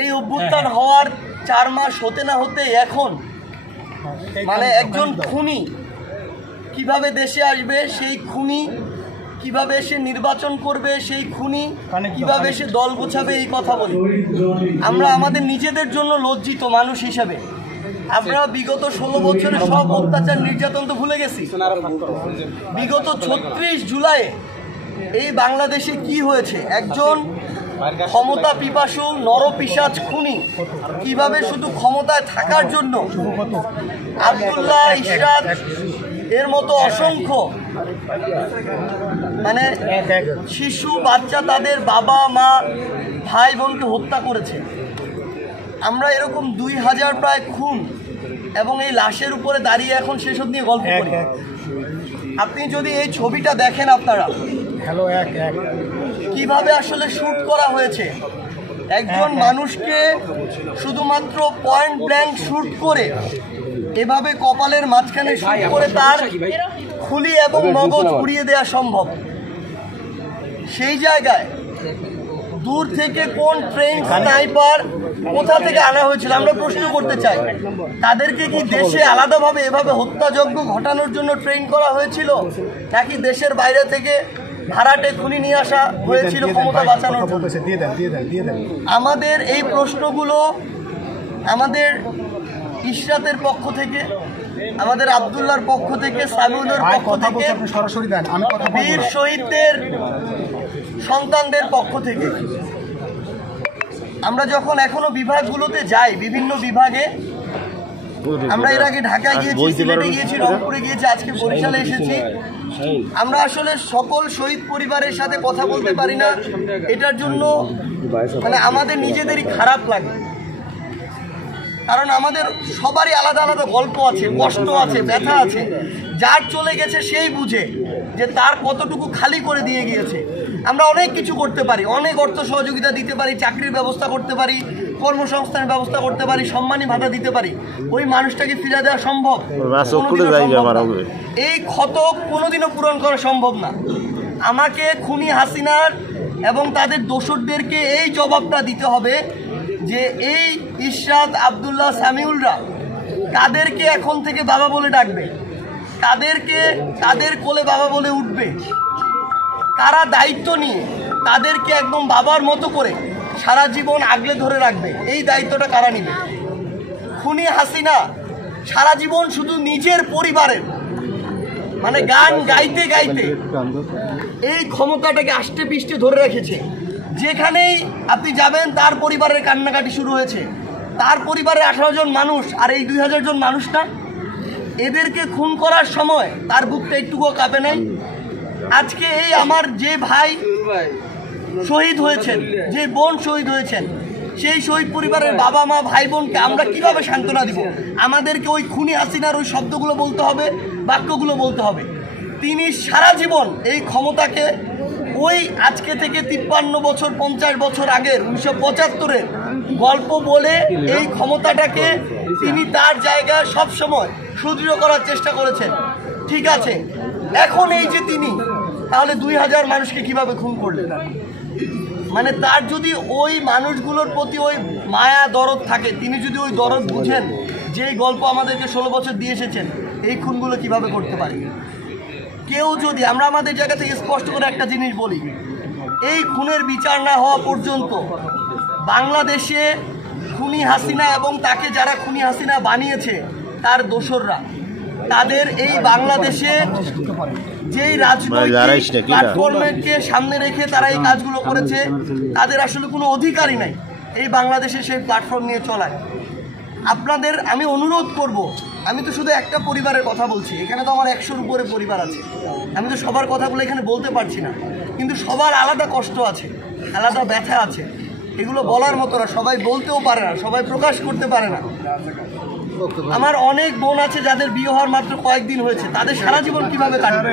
এই অভ্যুত্থান হওয়ার 4 মাস হতে না হতে এখন মানে একজন খুনি কিভাবে দেশে আসবে, সেই খুনি কিভাবে এসে নির্বাচন করবে, সেই খুনি কিভাবে এসে দল গোছাবে, এই কথা বলি। আমরা আমাদের নিজেদের জন্য লজ্জিত মানুষ হিসেবে। আমরা বিগত 16 বছরের সব অত্যাচার নির্যাতন তো ভুলে গেছি। বিগত 36 জুলাই এই বাংলাদেশে কি হয়েছে, একজন ক্ষমতা পিপাসু নরপিশাচ খুনি কিভাবে শুধু ক্ষমতায় থাকার জন্য আব্দুল্লাহ, ইশরাত এর মতো অসংখ্য মানে শিশু বাচ্চা তাদের বাবা মা ভাই বোনকে হত্যা করেছে। আমরা এরকম 2000 প্রায় খুন এবং এই লাশের উপরে দাঁড়িয়ে এখন সেসব নিয়ে গল্প করি। আপনি যদি এই ছবিটা দেখেন আপনারা কিভাবে আসলে শুট করা হয়েছে, একজন মানুষকে শুধুমাত্র পয়েন্ট ব্ল্যাঙ্ক শুট করে এভাবে কপালের মাঝখানে শুট করে তার খুলি এবং মগজ উড়িয়ে দেওয়া সম্ভব। সেই জায়গায় দূর থেকে কোন ট্রেন স্নাইপার কোথা থেকে আনা হয়েছিল আমরা প্রশ্ন করতে চাই। তাদেরকে কি দেশে আলাদাভাবে এভাবে হত্যাযজ্ঞ ঘটানোর জন্য ট্রেন করা হয়েছিল, নাকি দেশের বাইরে থেকে ভাড়াটে খুনি নিয়ে আসা হয়েছিল ক্ষমতা বাঁচানোর জন্য? আমাদের এই প্রশ্নগুলো আমাদের ইশরাতের পক্ষ থেকে, আমাদের আব্দুল্লাহর পক্ষ থেকে, সামিউলের পক্ষ থেকে, বীর শহীদদের সন্তানদের পক্ষ থেকে। আমরা যখন এখনো বিভাগগুলোতে যাই, বিভিন্ন বিভাগে, আমরা এর আগে ঢাকায় গিয়েছি, সিলেটে গিয়েছি, রংপুরে গিয়েছি, আজকে বরিশালে এসেছি। আমরা আসলে সকল শহীদ পরিবারের সাথে কথা বলতে পারি না, এটার জন্য মানে আমাদের নিজেদেরই খারাপ লাগে। কারণ আমাদের সবারই আলাদা আলাদা গল্প আছে, কষ্ট আছে, ব্যথা আছে। যার চলে গেছে সেই বুঝে যে তার কতটুকু খালি করে দিয়ে গিয়েছে। আমরা অনেক কিছু করতে পারি, অনেক অর্থ সহযোগিতা দিতে পারি, চাকরির ব্যবস্থা করতে পারি, কর্মসংস্থানের ব্যবস্থা করতে পারি, সম্মানী ভাতা দিতে পারি। ওই মানুষটাকে ফিরে দেওয়া সম্ভব? এই ক্ষত কোনোদিনও পূরণ করা সম্ভব না। আমাকে খুনি হাসিনার এবং তাদের দোসরদেরকে এই জবাবটা দিতে হবে যে এই ইশরাত, আব্দুল্লাহ, সামিউলরা কাদেরকে এখন থেকে বাবা বলে ডাকবে, কাদেরকে কাদের কোলে বাবা বলে উঠবে, কারা দায়িত্ব নিয়ে তাদেরকে একদম বাবার মতো করে সারা জীবন আগলে ধরে রাখবে, এই দায়িত্বটা কারা নিবে? খুনি হাসিনা সারা জীবন শুধু নিজের পরিবারের মানে গান গাইতে গাইতে এই ক্ষমতাটাকে আষ্টে পিষ্টে ধরে রেখেছে। যেখানেই আপনি যাবেন তার পরিবারের কান্নাকাটি শুরু হয়েছে। তার পরিবারে 18 জন মানুষ, আর এই 2000 জন মানুষটা এদেরকে খুন করার সময় তার বুকটা একটুকুও কাঁপে নাই। আজকে এই আমার যে ভাই শহীদ হয়েছেন, যে বোন শহীদ হয়েছেন, সেই শহীদ পরিবারের বাবা মা ভাই বোনকে আমরা কিভাবে সান্ত্বনা দিব? আমাদেরকে ওই খুনি হাসিনার ওই শব্দগুলো বলতে হবে, বাক্যগুলো বলতে হবে। তিনি সারা জীবন এই ক্ষমতাকে ওই আজকে থেকে 53 বছর 50 বছর আগের 1975-এর গল্প বলে এই ক্ষমতাটাকে তিনি তার জায়গায় সবসময় সুদৃঢ় করার চেষ্টা করেছেন। ঠিক আছে, এখন এই যে তিনি তাহলে 2000 মানুষকে কিভাবে খুন করলেন? মানে তার যদি ওই মানুষগুলোর প্রতি ওই মায়া দরদ থাকে, তিনি যদি ওই দরদ বুঝেন, যেই গল্প আমাদেরকে 16 বছর দিয়ে এসেছেন, এই খুনগুলো কিভাবে করতে পারে? কেউ যদি, আমরা আমাদের জায়গা থেকে স্পষ্ট করে একটা জিনিস বলি, এই খুনের বিচার না হওয়া পর্যন্ত বাংলাদেশে খুনি হাসিনা এবং তাকে যারা খুনি হাসিনা বানিয়েছে তার দোসররা, তাদের এই বাংলাদেশে যেই রাজনৈতিক প্ল্যাটফর্মকে সামনে রেখে তারা এই কাজগুলো করেছে, তাদের আসলে কোনো অধিকারই নাই এই বাংলাদেশে সেই প্ল্যাটফর্ম নিয়ে চলায়। আপনাদের আমি অনুরোধ করব, আমি তো শুধু একটা পরিবারের কথা বলছি, এখানে তো আমার 100-র উপরে পরিবার আছে, আমি তো সবার কথাগুলো এখানে বলতে পারছি না, কিন্তু সবার আলাদা কষ্ট আছে, আলাদা ব্যথা আছে, এগুলো বলার মতো না, সবাই বলতেও পারে না, সবাই প্রকাশ করতে পারে না। আমার অনেক বোন আছে যাদের বিয়ে হওয়ার মাত্র কয়েকদিন হয়েছে, তাদের সারা জীবন কিভাবে কাটবে?